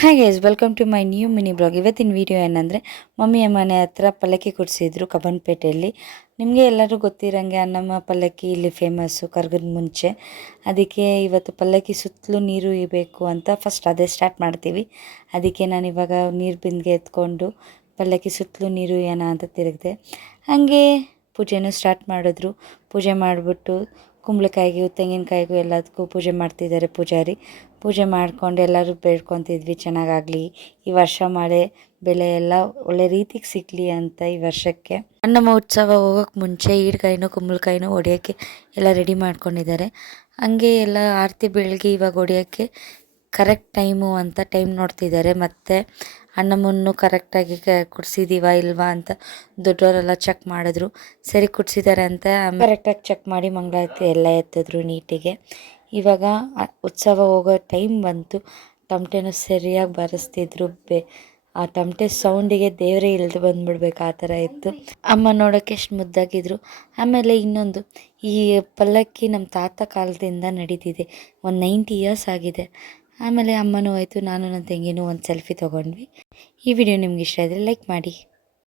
Hi guys, welcome to my new mini blog. ಇವತ್ತಿನ video ಏನಂದರೆ, ಮಮ್ಮಿಯ ಮನೆ ಹತ್ರ ಪಲ್ಲಕ್ಕಿ ಕೊಡಿಸಿದ್ರು ಕಬ್ಬನ್ಪೇಟೆಯಲ್ಲಿ. ನಿಮಗೆ ಎಲ್ಲರೂ ಗೊತ್ತಿರೋಂಗೆ ಅನ್ನಮ್ಮ ಪಲ್ಲಕ್ಕಿ ಇಲ್ಲಿ ಫೇಮಸ್ಸು ಕರ್ಗದ ಮುಂಚೆ. ಅದಕ್ಕೆ ಇವತ್ತು ಪಲ್ಲಕ್ಕಿ ಸುತ್ತಲೂ ನೀರು ಇರಬೇಕು ಅಂತ ಫಸ್ಟ್ ಅದೇ ಸ್ಟಾರ್ಟ್ ಮಾಡ್ತೀವಿ. ಅದಕ್ಕೆ ನಾನು ಇವಾಗ ನೀರು ಬಿಂದಿಗೆ ಎತ್ಕೊಂಡು ಪಲ್ಲಕ್ಕಿ ಸುತ್ತಲೂ ನೀರು ಏನ ಅಂತ ತಿರುಗಿದೆ. ಹಾಗೆ ಪೂಜೆನೂ ಸ್ಟಾರ್ಟ್ ಮಾಡಿದ್ರು. ಪೂಜೆ ಮಾಡಿಬಿಟ್ಟು ಕುಂಬಳಕಾಯಿಗೂ ತೆಂಗಿನಕಾಯಿಗೂ ಎಲ್ಲದಕ್ಕೂ ಪೂಜೆ ಮಾಡ್ತಿದ್ದಾರೆ ಪೂಜಾರಿ. ಪೂಜೆ ಮಾಡ್ಕೊಂಡು ಎಲ್ಲರೂ ಬೇಡ್ಕೊತಿದ್ವಿ ಚೆನ್ನಾಗಾಗಲಿ, ಈ ವರ್ಷ ಮಳೆ ಬೆಳೆ ಎಲ್ಲ ಒಳ್ಳೆ ರೀತಿಗೆ ಸಿಗಲಿ ಅಂತ ಈ ವರ್ಷಕ್ಕೆ. ಅನ್ನಮ್ಮ ಉತ್ಸವ ಹೋಗೋಕ್ಕೆ ಮುಂಚೆ ಈಡ್ಕಾಯಿನೂ ಕುಂಬಳಕಾಯಿನೂ ಹೊಡಿಯೋಕ್ಕೆ ಎಲ್ಲ ರೆಡಿ ಮಾಡ್ಕೊಂಡಿದ್ದಾರೆ. ಹಂಗೆ ಎಲ್ಲ ಆರತಿ ಬೆಳಗ್ಗೆ ಇವಾಗ ಹೊಡಿಯೋಕ್ಕೆ ಕರೆಕ್ಟ್ ಟೈಮು ಅಂತ ಟೈಮ್ ನೋಡ್ತಿದ್ದಾರೆ. ಮತ್ತು ಅನ್ನಮ್ಮನ್ನು ಕರೆಕ್ಟಾಗಿ ಕುಡಿಸಿದ್ದೀವ ಇಲ್ವಾ ಅಂತ ದೊಡ್ಡವರೆಲ್ಲ ಚೆಕ್ ಮಾಡಿದ್ರು. ಸರಿ ಕುಡಿಸಿದ್ದಾರೆ ಅಂತ ಕರೆಕ್ಟಾಗಿ ಚೆಕ್ ಮಾಡಿ ಮಂಗಳಾರತಿ ಎಲ್ಲ ಎತ್ತಿದ್ರು ನೀಟಿಗೆ. ಇವಾಗ ಉತ್ಸವ ಹೋಗೋ ಟೈಮ್ ಬಂತು. ತಮಟೆನೂ ಸರಿಯಾಗಿ ಬಾರಿಸ್ತಿದ್ರು. ಆ ತಮಟೆ ಸೌಂಡಿಗೆ ದೇವರೇ ಇಳಿದು ಬಂದುಬಿಡ್ಬೇಕು ಆ ಥರ ಇತ್ತು. ಅಮ್ಮ ನೋಡೋಕ್ಕೆ ಎಷ್ಟು ಮುದ್ದಾಗಿದ್ರು. ಆಮೇಲೆ ಇನ್ನೊಂದು, ಈ ಪಲ್ಲಕ್ಕಿ ನಮ್ಮ ತಾತ ಕಾಲದಿಂದ ನಡೀತಿದೆ. ಒಂದು 90 ಇಯರ್ಸ್ ಆಗಿದೆ. ಆಮೇಲೆ ಅಮ್ಮನೂ ಆಯಿತು, ನಾನು ನನ್ನ ತಂಗಿನೂ ಒಂದು ಸೆಲ್ಫಿ ತೊಗೊಂಡ್ವಿ. ಈ ವಿಡಿಯೋ ನಿಮ್ಗೆ ಇಷ್ಟ ಆದರೆ ಲೈಕ್ ಮಾಡಿ.